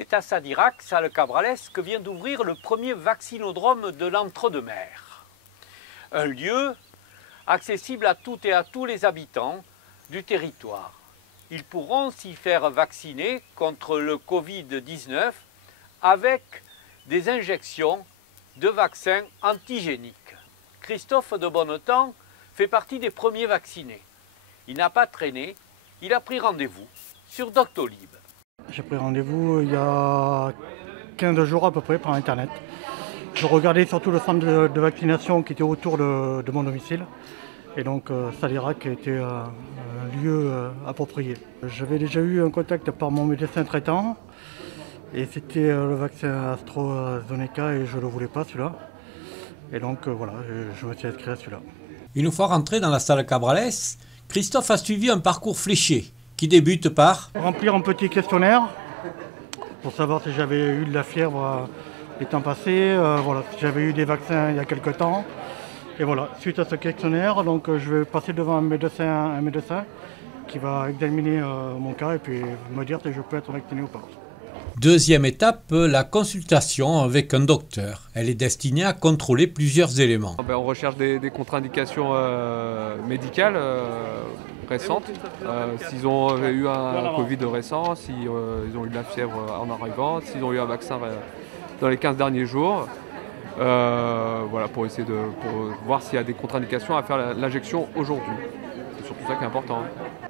C'est à Sadirac, salle Cabrales, que vient d'ouvrir le premier vaccinodrome de l'Entre-deux-Mers. Un lieu accessible à toutes et à tous les habitants du territoire. Ils pourront s'y faire vacciner contre le Covid-19 avec des injections de vaccins antigéniques. Christophe de Bonnetemps fait partie des premiers vaccinés. Il n'a pas traîné, il a pris rendez-vous sur Doctolib. J'ai pris rendez-vous il y a 15 jours à peu près par internet. Je regardais surtout le centre de vaccination qui était autour de mon domicile. Et donc Sadirac était un lieu approprié. J'avais déjà eu un contact par mon médecin traitant. Et c'était le vaccin AstraZeneca et je ne le voulais pas celui-là. Et donc voilà, je me suis inscrit à celui-là. Une fois rentré dans la salle Cabrales, Christophe a suivi un parcours fléché qui débute par remplir un petit questionnaire pour savoir si j'avais eu de la fièvre les temps passés, voilà, si j'avais eu des vaccins il y a quelque temps. Et voilà, suite à ce questionnaire, donc, je vais passer devant un médecin qui va examiner mon cas et puis me dire si je peux être vacciné ou pas. Deuxième étape, la consultation avec un docteur. Elle est destinée à contrôler plusieurs éléments. On recherche des contre-indications médicales récentes. S'ils ont eu un Covid récent, s'ils ont eu de la fièvre en arrivant, s'ils ont eu un vaccin dans les 15 derniers jours. Voilà, pour essayer pour voir s'il y a des contre-indications à faire l'injection aujourd'hui. C'est surtout ça qui est important.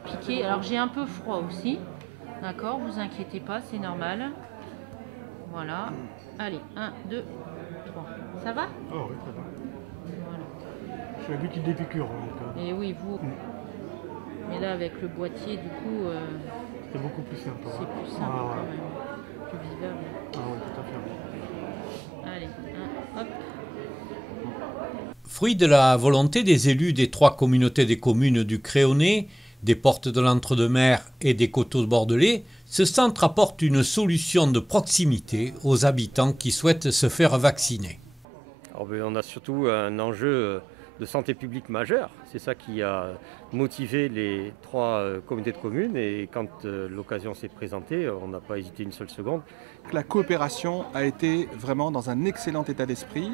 Piqué, alors j'ai un peu froid aussi. D'accord, vous inquiétez pas, c'est normal. Voilà. Allez, 1, 2, 3. Ça va? Oh oui, ça va. Voilà. Je suis habitué des piqûres. Et oui, vous. Mais là, avec le boîtier, du coup. C'est beaucoup plus simple. C'est plus simple quand même. Plus vivable. Ah oui, tout à fait. Allez, 1, hop. Fruit de la volonté des élus des 3 communautés des communes du Créonais, des Portes de l'Entre-deux-Mers et des Coteaux bordelais, ce centre apporte une solution de proximité aux habitants qui souhaitent se faire vacciner. Alors, on a surtout un enjeu de santé publique majeur. C'est ça qui a motivé les 3 communautés de communes et quand l'occasion s'est présentée, on n'a pas hésité une seule seconde. La coopération a été vraiment dans un excellent état d'esprit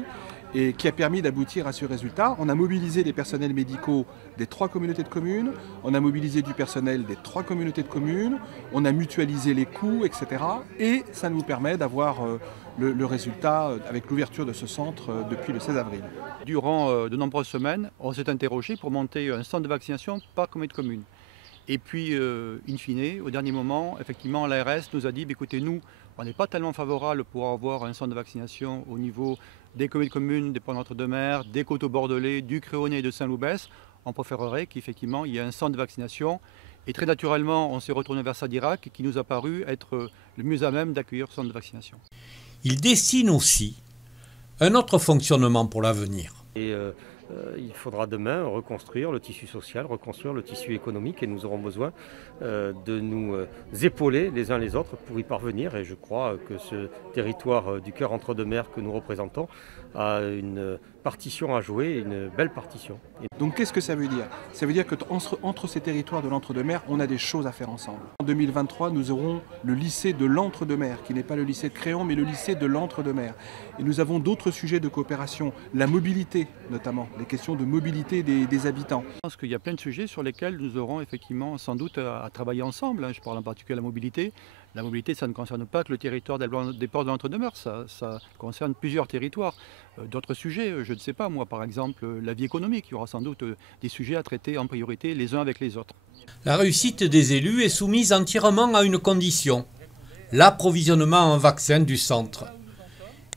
et qui a permis d'aboutir à ce résultat. On a mobilisé les personnels médicaux des 3 communautés de communes, on a mobilisé du personnel des 3 communautés de communes, on a mutualisé les coûts, etc. Et ça nous permet d'avoir le résultat avec l'ouverture de ce centre depuis le 16 avril. Durant de nombreuses semaines, on s'est interrogé pour monter un centre de vaccination par communauté de communes. Et puis, in fine, au dernier moment, effectivement, l'ARS nous a dit, écoutez, nous, on n'est pas tellement favorable pour avoir un centre de vaccination au niveau des communes de communes, des Portes de l'Entre-deux-Mers, des Coteaux bordelais, du Créonais et de Saint-Loubès. On préférerait qu'effectivement, il y ait un centre de vaccination. Et très naturellement, on s'est retourné vers Sadirac, qui nous a paru être le mieux à même d'accueillir ce centre de vaccination. Il dessine aussi un autre fonctionnement pour l'avenir. Il faudra demain reconstruire le tissu social, reconstruire le tissu économique et nous aurons besoin de nous épauler les uns les autres pour y parvenir. Et je crois que ce territoire du cœur entre-deux-mers que nous représentons a une partition à jouer, une belle partition. Donc qu'est-ce que ça veut dire? Ça veut dire qu'entre ces territoires de l'Entre-deux-Mers, on a des choses à faire ensemble. En 2023, nous aurons le lycée de l'Entre-deux-Mers, qui n'est pas le lycée de Créon, mais le lycée de l'Entre-deux-Mers. Et nous avons d'autres sujets de coopération, la mobilité notamment, les questions de mobilité des habitants. Je pense qu'il y a plein de sujets sur lesquels nous aurons effectivement sans doute à travailler ensemble. Je parle en particulier de la mobilité. La mobilité, ça ne concerne pas que le territoire des Portes de l'Entre-deux-Mers, ça concerne plusieurs territoires. D'autres sujets, je ne sais pas, moi par exemple, la vie économique, il y aura sans doute des sujets à traiter en priorité les uns avec les autres. La réussite des élus est soumise entièrement à une condition, l'approvisionnement en vaccins du centre.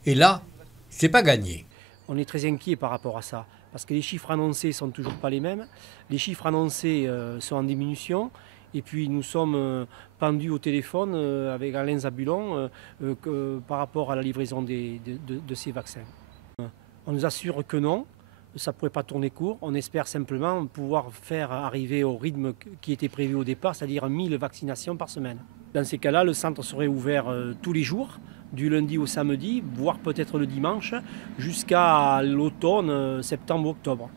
Et là, c'est pas gagné. On est très inquiet par rapport à ça, parce que les chiffres annoncés ne sont toujours pas les mêmes. Les chiffres annoncés sont en diminution. Et puis nous sommes pendus au téléphone avec Alain Zabulon par rapport à la livraison de ces vaccins. On nous assure que non, ça ne pourrait pas tourner court. On espère simplement pouvoir faire arriver au rythme qui était prévu au départ, c'est-à-dire 1000 vaccinations par semaine. Dans ces cas-là, le centre serait ouvert tous les jours, du lundi au samedi, voire peut-être le dimanche, jusqu'à l'automne, septembre-octobre.